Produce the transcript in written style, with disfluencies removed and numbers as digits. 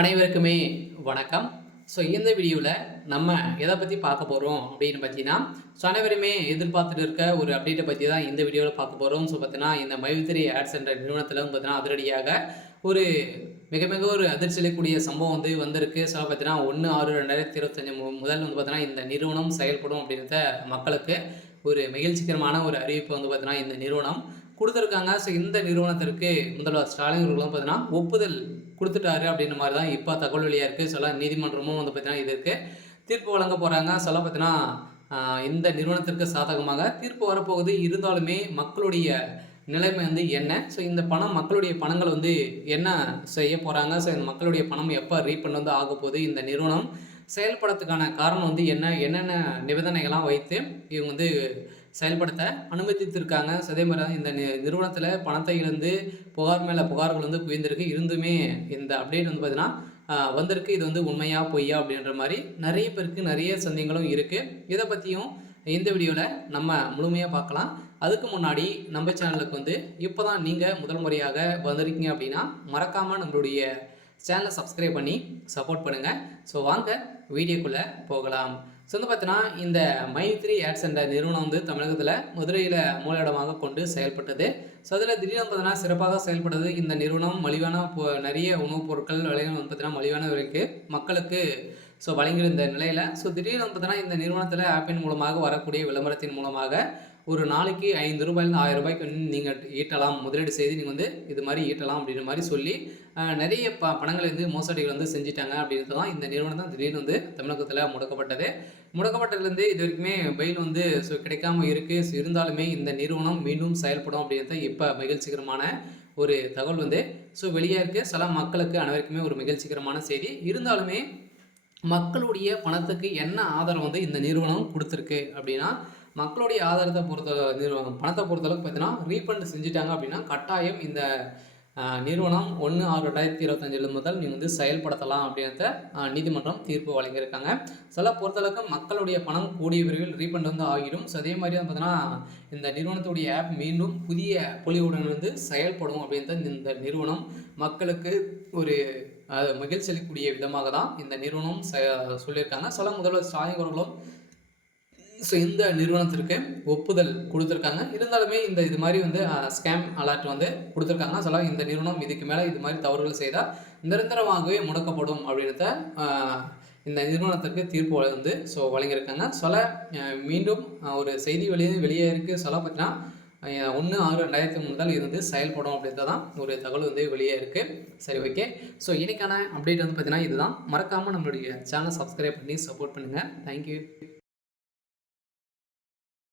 அனைவருக்குமே வணக்கம். ஸோ இந்த வீடியோவில் நம்ம எதை பற்றி பார்க்க போகிறோம் அப்படின்னு பார்த்தீங்கன்னா, அனைவருமே எதிர்பார்த்துட்டு இருக்க ஒரு அப்டேட்டை பற்றி தான் இந்த வீடியோவில் பார்க்க போகிறோம். பார்த்தீங்கன்னா இந்த மைவித்ரி ஆட்ஸ் என்ற நிறுவனத்தில் பார்த்தீங்கன்னா அதிரடியாக ஒரு மிக மிக ஒரு அதிர்ச்சியளிக்கக்கூடிய சம்பவம் வந்திருக்கு. பார்த்தீங்கன்னா 1/6/2025 முதல் பார்த்தீங்கன்னா இந்த நிறுவனம் செயல்படும் அப்படின்றத மக்களுக்கு ஒரு மகிழ்ச்சிகரமான ஒரு அறிவிப்பு பார்த்தீங்கன்னா இந்த நிறுவனம் கொடுத்துருக்காங்க. இந்த நிறுவனத்திற்கு முதல்வர் ஸ்டாலின் அவர்களும் பார்த்தீங்கன்னா ஒப்புதல் கொடுத்துட்டாரு அப்படின்ற மாதிரி தான் இப்போ தகவல் வெளியாக இருக்குது. நீதிமன்றமும் பார்த்தீங்கன்னா இதற்கு தீர்ப்பு வழங்க போகிறாங்க. பார்த்தீங்கன்னா இந்த நிறுவனத்திற்கு சாதகமாக தீர்ப்பு வரப்போகுது. இருந்தாலுமே மக்களுடைய நிலைமை என்ன? இந்த பணம் மக்களுடைய பணங்கள் என்ன செய்ய போகிறாங்க? இந்த மக்களுடைய பணம் எப்போ ரீஃபண்ட் ஆக போகுது? இந்த நிறுவனம் செயல்படுறதுக்கான காரணம் என்னென்ன நிபந்தனைகள்லாம் வைத்து இவங்க செயல்படுத்த அனுமதித்திருக்காங்க. அதே மாதிரி தான் இந்த நிறுவனத்தில் பணத்தை இழந்து புகார் மேலே புகார்கள் குவிந்திருக்கு. இருந்துமே இந்த அப்டேட் பார்த்தீங்கன்னா வந்திருக்கு. இது உண்மையா பொய்யா அப்படின்ற மாதிரி நிறைய பேருக்கு நிறைய சந்தேகங்களும் இருக்குது. இதை பற்றியும் இந்த வீடியோவில் நம்ம முழுமையாக பார்க்கலாம். அதுக்கு முன்னாடி நம்ம சேனலுக்கு இப்போ தான் நீங்கள் முதல் முறையாக வந்திருக்கீங்க அப்படின்னா மறக்காமல் நம்மளுடைய சேனலை சப்ஸ்கிரைப் பண்ணி சப்போர்ட் பண்ணுங்கள். வாங்க வீடியோக்குள்ளே போகலாம். பார்த்தீங்கன்னா இந்த மைவித்ரி ஆட்ஸ் என்ற நிறுவனம் தமிழகத்தில் மதுரையில் மூலஇடமாக கொண்டு செயல்பட்டது. அதில் திடீர்னு பார்த்தீங்கன்னா சிறப்பாக செயல்பட்டது. இந்த நிறுவனம் மலிவான நிறைய உணவுப் பொருட்கள் விலைகள் பார்த்தீங்கன்னா மலிவான விலைக்கு மக்களுக்கு வழங்கியிருந்த நிலையில் திடீர்னு பார்த்தீங்கன்னா இந்த நிறுவனத்தில் ஆப்பின் மூலமாக வரக்கூடிய விளம்பரத்தின் மூலமாக ஒரு நாளைக்கு 5 ரூபாயிலிருந்து 1000 ரூபாய்க்கு நீங்கள் ஈட்டலாம், முதலீடு செய்து நீங்கள் இது மாதிரி ஈட்டலாம் அப்படின்ற மாதிரி சொல்லி நிறைய பணங்களை மோசடிகள் செஞ்சுட்டாங்க. அப்படின்றது தான் இந்த நிறுவனம் தான் திடீர்னு தமிழகத்தில் முடக்கப்பட்டது. முடக்கப்பட்டதுலேருந்து இது வரைக்குமே பெயில் கிடைக்காம இருக்குது. இருந்தாலுமே இந்த நிறுவனம் மீண்டும் செயல்படும் அப்படின்றது இப்போ மகிழ்ச்சிகரமான ஒரு தகவல் வெளியாக இருக்குது. சில மக்களுக்கு அனைவருக்குமே ஒரு மகிழ்ச்சிகரமான செய்தி. இருந்தாலுமே மக்களுடைய பணத்துக்கு என்ன ஆதரவு இந்த நிறுவனம் கொடுத்துருக்கு அப்படின்னா, மக்களுடைய ஆதாரத்தை பணத்தை பொறுத்தளவுக்கு பார்த்தீங்கன்னா ரீஃபண்ட் செஞ்சுட்டாங்க அப்படின்னா கட்டாயம் இந்த நிறுவனம் 1/6/2025 முதல் நீங்கள் செயல்படுத்தலாம் அப்படின்றத நீதிமன்றம் தீர்ப்பு வழங்கியிருக்காங்க. பொறுத்தளவுக்கு மக்களுடைய பணம் கூடிய விரைவில் ரீஃபண்ட் ஆகிடும். அதே மாதிரி பார்த்தீங்கன்னா இந்த நிறுவனத்துடைய ஆப் மீண்டும் புதிய பொலிவுடன் செயல்படும் அப்படின்றது இந்த நிறுவனம் மக்களுக்கு ஒரு மகிழ்ச்சி அளிக்கக்கூடிய விதமாக தான் இந்த நிறுவனம் சொல்லியிருக்காங்க. முதல்வர் ஸ்டாலின் அவர்களும் இந்த நிறுவனத்திற்கு ஒப்புதல் கொடுத்துருக்காங்க. இருந்தாலுமே இது மாதிரி ஸ்கேம் அலர்ட் கொடுத்துருக்காங்க. இந்த நிறுவனம் இதுக்கு மேலே இது மாதிரி தவறுகள் செய்தால் நிரந்தரமாகவே முடக்கப்படும் அப்படின்றத இந்த நிறுவனத்திற்கு தீர்ப்பு வழங்கியிருக்காங்க. மீண்டும் ஒரு செய்தி வெளியே இருக்குது. பார்த்தீங்கன்னா 1/6/2025 முதல் செயல்படும் அப்படின்றது தான் ஒரு தகவல் வெளியே இருக்குது. சரி, ஓகே. இன்றைக்கான அப்டேட் பார்த்தீங்கன்னா இதுதான். மறக்காமல் நம்மளுடைய சேனலை சப்ஸ்கிரைப் பண்ணி சப்போர்ட் பண்ணுங்கள். தேங்க்யூ.